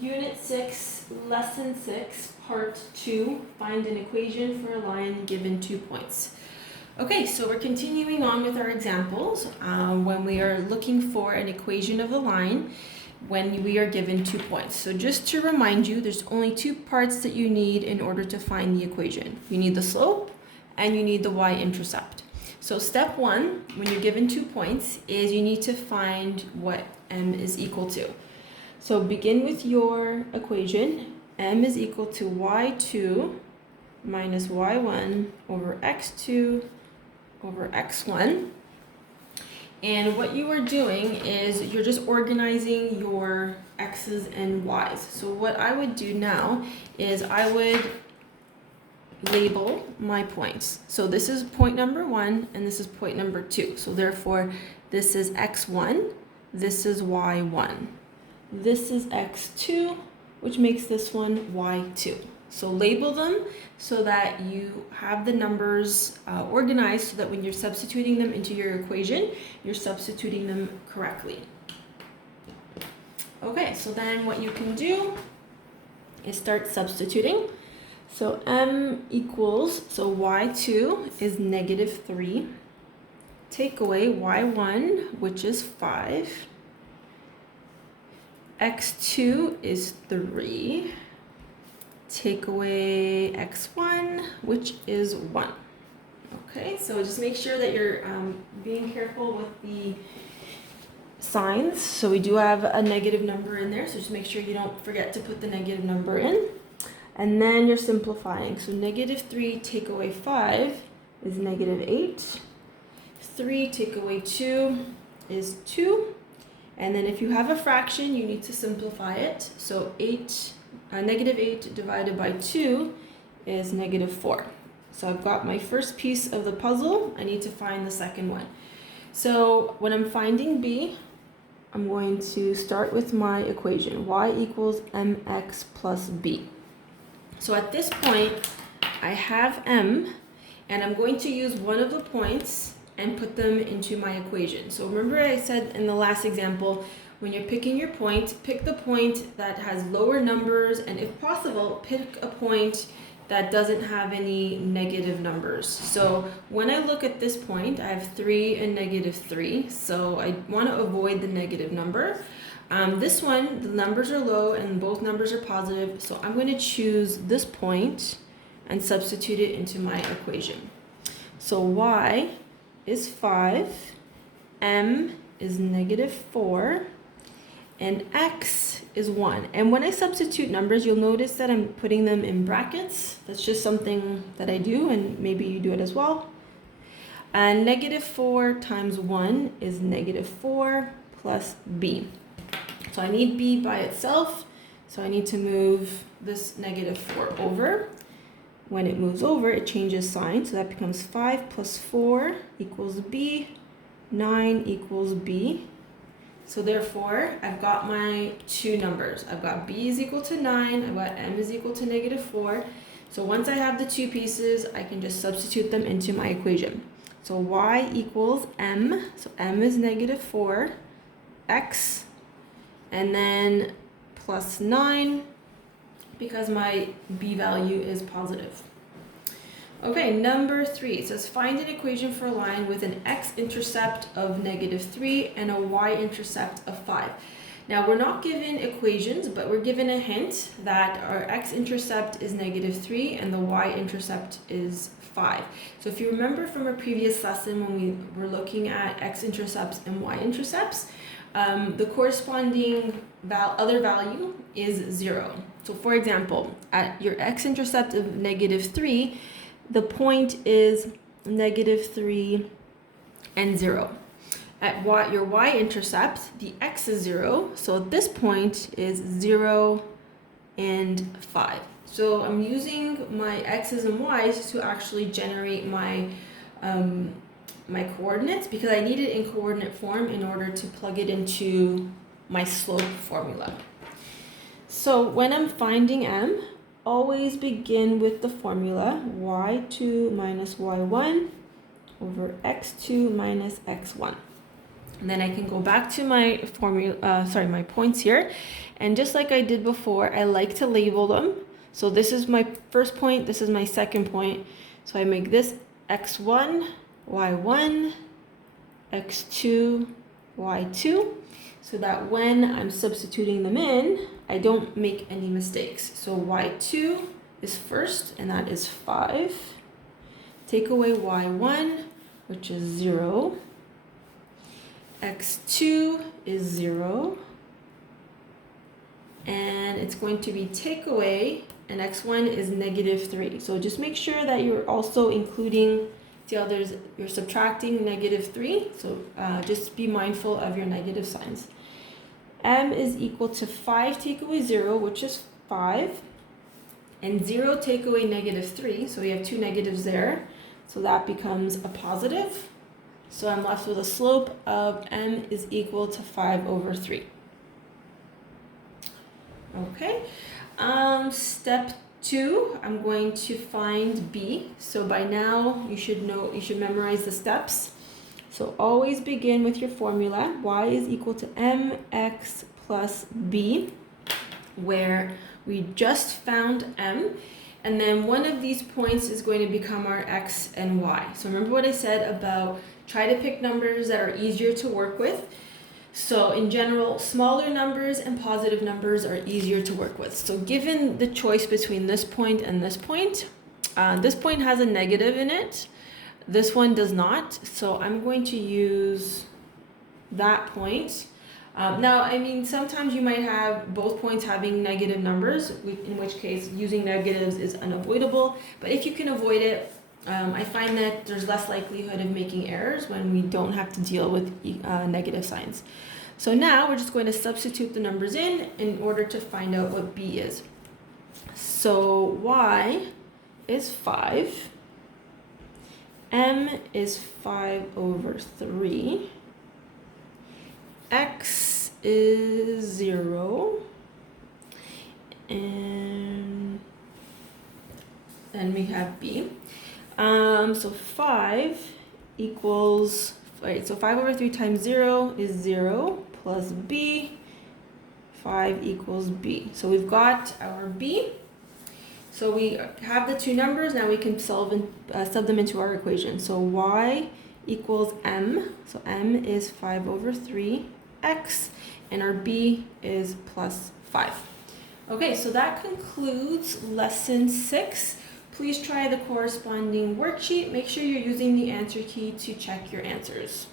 Unit 6, Lesson 6, Part 2, find an equation for a line given 2 points. Okay, so we're continuing on with our examples when we are looking for an equation of a line when we are given 2 points. So just to remind you, there's only 2 parts that you need in order to find the equation. You need the slope and you need the y-intercept. So step 1, when you're given 2 points, is you need to find what m is equal to. So begin with your equation. M is equal to y2 minus y1 over x2 over x1. And what you are doing is you're just organizing your x's and y's. So what I would do now is I would label my points. So this is point number 1 and this is point number 2. So therefore this is x1, this is y1. This is x2, which makes this one y2. So label them so that you have the numbers organized so that when you're substituting them into your equation, you're substituting them correctly. Okay, so then what you can do is start substituting. So m equals, so y2 is negative 3. Take away y1, which is 5. x2 is 3. Take away x1, which is 1. Okay, so just make sure that you're being careful with the signs. So we do have a negative number in there, so just make sure you don't forget to put the negative number in. And then you're simplifying. So negative 3 take away 5 is negative 8. 3 take away 2 is 2. And then if you have a fraction, you need to simplify it. So negative 8 divided by 2 is negative 4. So I've got my first piece of the puzzle. I need to find the second one. So when I'm finding b, I'm going to start with my equation. Y equals mx plus b. So at this point, I have m, and I'm going to use one of the points and put them into my equation. So remember I said in the last example, when you're picking your point, pick the point that has lower numbers, and if possible, pick a point that doesn't have any negative numbers. So when I look at this point, I have 3 and negative 3, so I want to avoid the negative number. This one, the numbers are low and both numbers are positive, so I'm going to choose this point and substitute it into my equation. So y is 5, m is negative 4, and x is 1. And when I substitute numbers, you'll notice that I'm putting them in brackets. That's just something that I do, and maybe you do it as well. And negative 4 times 1 is negative 4 plus b. So I need b by itself, so I need to move this negative 4 over. When it moves over, it changes sign, so that becomes 5 plus 4 equals b, 9 equals b. So therefore, I've got my two numbers. I've got b is equal to 9, I've got m is equal to negative 4. So once I have the two pieces, I can just substitute them into my equation. So y equals m, so m is negative 4, x, and then plus 9, because my b value is positive. Okay, number 3, it says find an equation for a line with an x-intercept of negative 3 and a y-intercept of 5. Now we're not given equations, but we're given a hint that our x-intercept is negative 3 and the y-intercept is 5. So if you remember from a previous lesson when we were looking at x-intercepts and y-intercepts, the corresponding other value is 0. So for example, at your x-intercept of negative 3, the point is negative 3 and 0. At your y-intercept, the x is 0, so at this point is 0 and 5. So I'm using my x's and y's to actually generate my my coordinates, because I need it in coordinate form in order to plug it into my slope formula. So when I'm finding m, always begin with the formula y2 minus y1 over x2 minus x1. And then I can go back to my formula, my points here, And just like I did before, I like to label them. So this is my first point, this is my second point. So I make this x1, y1, x2, y2, so that when I'm substituting them in, I don't make any mistakes. So y2 is first, and that is 5. Take away y1, which is 0. x2 is 0. And it's going to be take away, and x1 is -3. So just make sure that you're also including, see how you're subtracting -3. So just be mindful of your negative signs. M is equal to 5 take away 0, which is 5. And 0 take away -3. So we have two negatives there. So that becomes a positive. So I'm left with a slope of m is equal to 5/3. Okay, step 2, I'm going to find b. So by now you should memorize the steps. So always begin with your formula. Y is equal to mx plus b, where we just found m. And then one of these points is going to become our x and y. So remember what I said about try to pick numbers that are easier to work with. So in general, smaller numbers and positive numbers are easier to work with. So given the choice between this point and this point has a negative in it. This one does not. So I'm going to use that point. Now, I mean, sometimes you might have both points having negative numbers, in which case using negatives is unavoidable. But if you can avoid it, I find that there's less likelihood of making errors when we don't have to deal with negative signs. So now we're just going to substitute the numbers in order to find out what b is. So y is 5, m is 5/3, x is 0, and then we have b. So 5 equals, right, so 5/3 times 0 is 0 plus b, 5 equals b. So we've got our b. So we have the two numbers, now we can sub them into our equation. So y equals m, so m is 5/3 x, and our b is plus 5. Okay, so that concludes lesson 6. Please try the corresponding worksheet. Make sure you're using the answer key to check your answers.